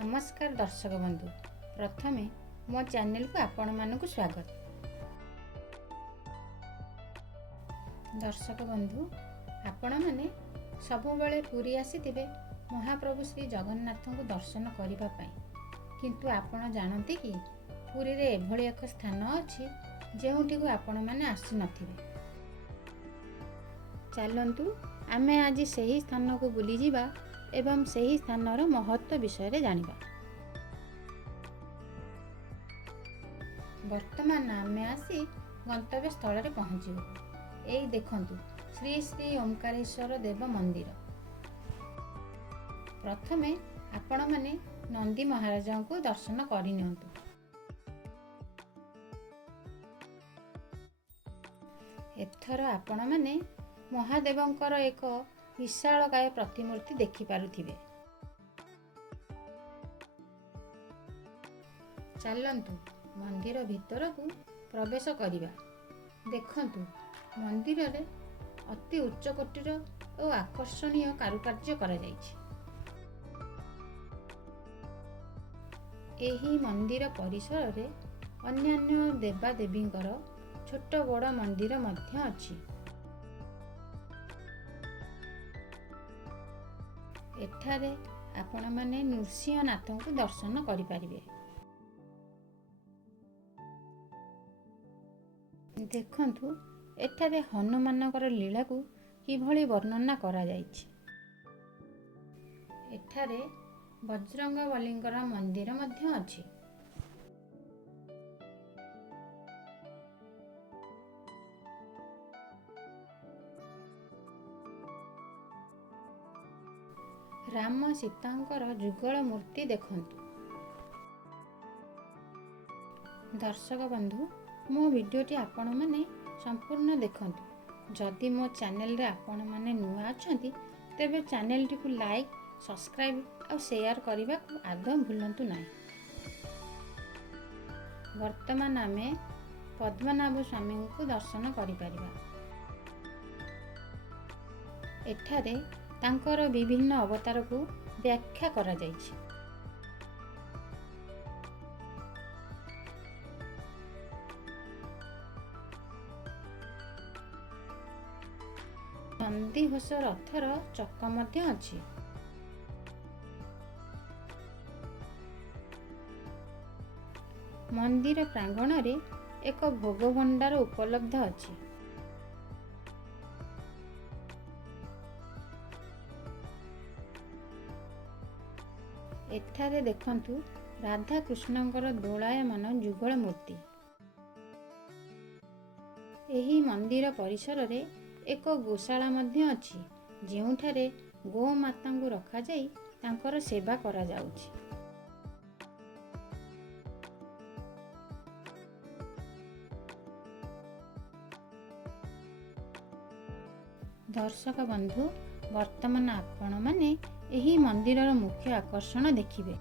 नमस्कार दर्शक बंधु, प्रथमे मो चैनल को आपण मानक स्वागत। दर्शक बंधु, आपण माने सबु बेले पुरी आसीथिबे महाप्रभु श्री जगन्नाथ को दर्शन करिबा पई, किंतु आपण जानते कि पुरी रे एभली एक स्थान अछि जेउठी को आपण माने आसी नथिबे। चलंतु आमे आज सही स्थान को बुली जिबा एवं सही स्थानर महत्व विषय जानिबा। वर्तमान आमे आसी गंतव्य स्थल रे पहुँचीबु। एई देखंतु श्री श्री ओमकारेश्वर देव मंदिर। प्रथमे आपण माने नंदी महाराज को दर्शन करि नियंतु। एथर आपण माने महादेवंकर एक विशालकाय प्रतिमूर्ति देखि पारुथिबे। चलंतु मंदिर भितर को प्रवेश करिबा। देखंतु मंदिर रे अति उच्च कोटिर और आकर्षणीय कारुकार्य करा जायछि। एही मंदिर परिसर रे अन्यान्य देवादेवींकर छोट बड़ मंदिर मध्य अछि। एठारे आपण माने नृसिंहनाथ को दर्शन करि पारिबे। देखंतु एठारे हनुमानकर लीला को किभली वर्णना करा जायछि। एठारे बजरंगबलींकर मंदिर मध्य अछि। राम सीतांकर जुगल मूर्ति देखंतु। दर्शक बंधु, मो वीडियोटी आपण माने संपूर्ण देखंतु। जदि मो चैनल रे आपण माने नुआ अछंती तेबे चैनल टी को लाइक, सब्सक्राइब और शेयर करबा को आदौ भूलंतु नाही। वर्तमान आमे पद्मनाभ स्वामी को दर्शन करि परिबा। एठारे तांकर विभिन्न अवतार को व्याख्या करा जायछि। नंदीघोष रथर चक मध्य अछि। मंदिर प्रांगण रे एक भोग भंडार उपलब्ध अछि। एठारे देखंतु राधा कृष्णंकर दोलायमान जुगल मूर्ति। एही मंदिर परिसर रे एक गोशाला मध्य अछि, जेउठारे गो माता को रखा जाई तांकर सेवा करा जाउछि। दर्शक बंधु, वर्तमान आपण माने एही मंदिरर मुख्य आकर्षण देखिबे।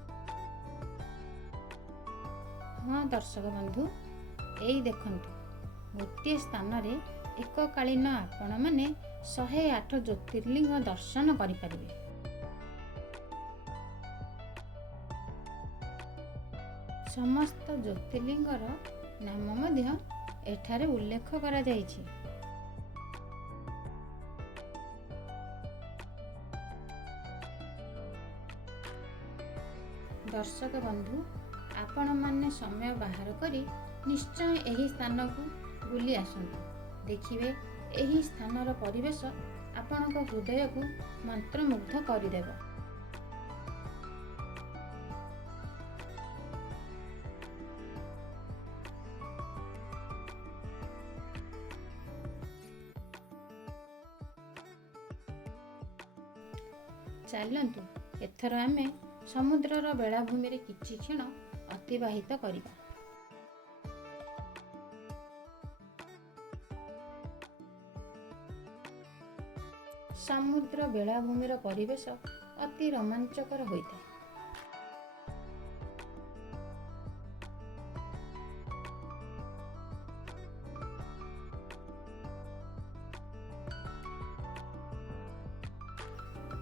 हाँ दर्शक बंधु, एई देखंतु गोटे स्थान रे एककालीन आपण माने 108 ज्योतिर्लिंग दर्शन करि परिबे। समस्त ज्योतिर्लिंगर नाम मध्य एठारे उल्लेख करा जायछि। दर्शक बंधु, आपण माने समय बाहर करी निश्चय एही स्थान को बुली आसंतु। देखिबे एही स्थानर परिवेश आपणक हृदय को मंत्रमुग्ध करिदेब। चलंतु एथर आमे समुद्रर बेलाभूमि रे किछि क्षण अतिबाहित करिबा। समुद्र बेलाभूमिर परिवेश अति रोमांचकर होइଥାଏ।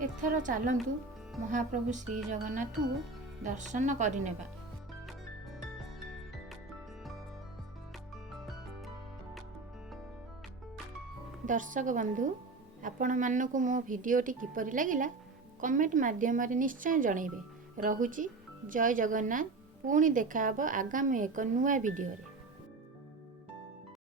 एथर चलंतु महाप्रभु श्री जगन्नाथ को ଦର୍ଶନ କରିନେବା। ଦର୍ଶକ ବନ୍ଧୁ, ଆପଣମାନଙ୍କୁ ମୋ ଭିଡ଼ିଓଟି କିପରି ଲାଗିଲା କମେଣ୍ଟ ମାଧ୍ୟମରେ ନିଶ୍ଚୟ ଜଣାଇବେ। ରହୁଛି। ଜୟ ଜଗନ୍ନାଥ। ପୁଣି ଦେଖାହେବ ଆଗାମୀ ଏକ ନୂଆ ଭିଡ଼ିଓରେ।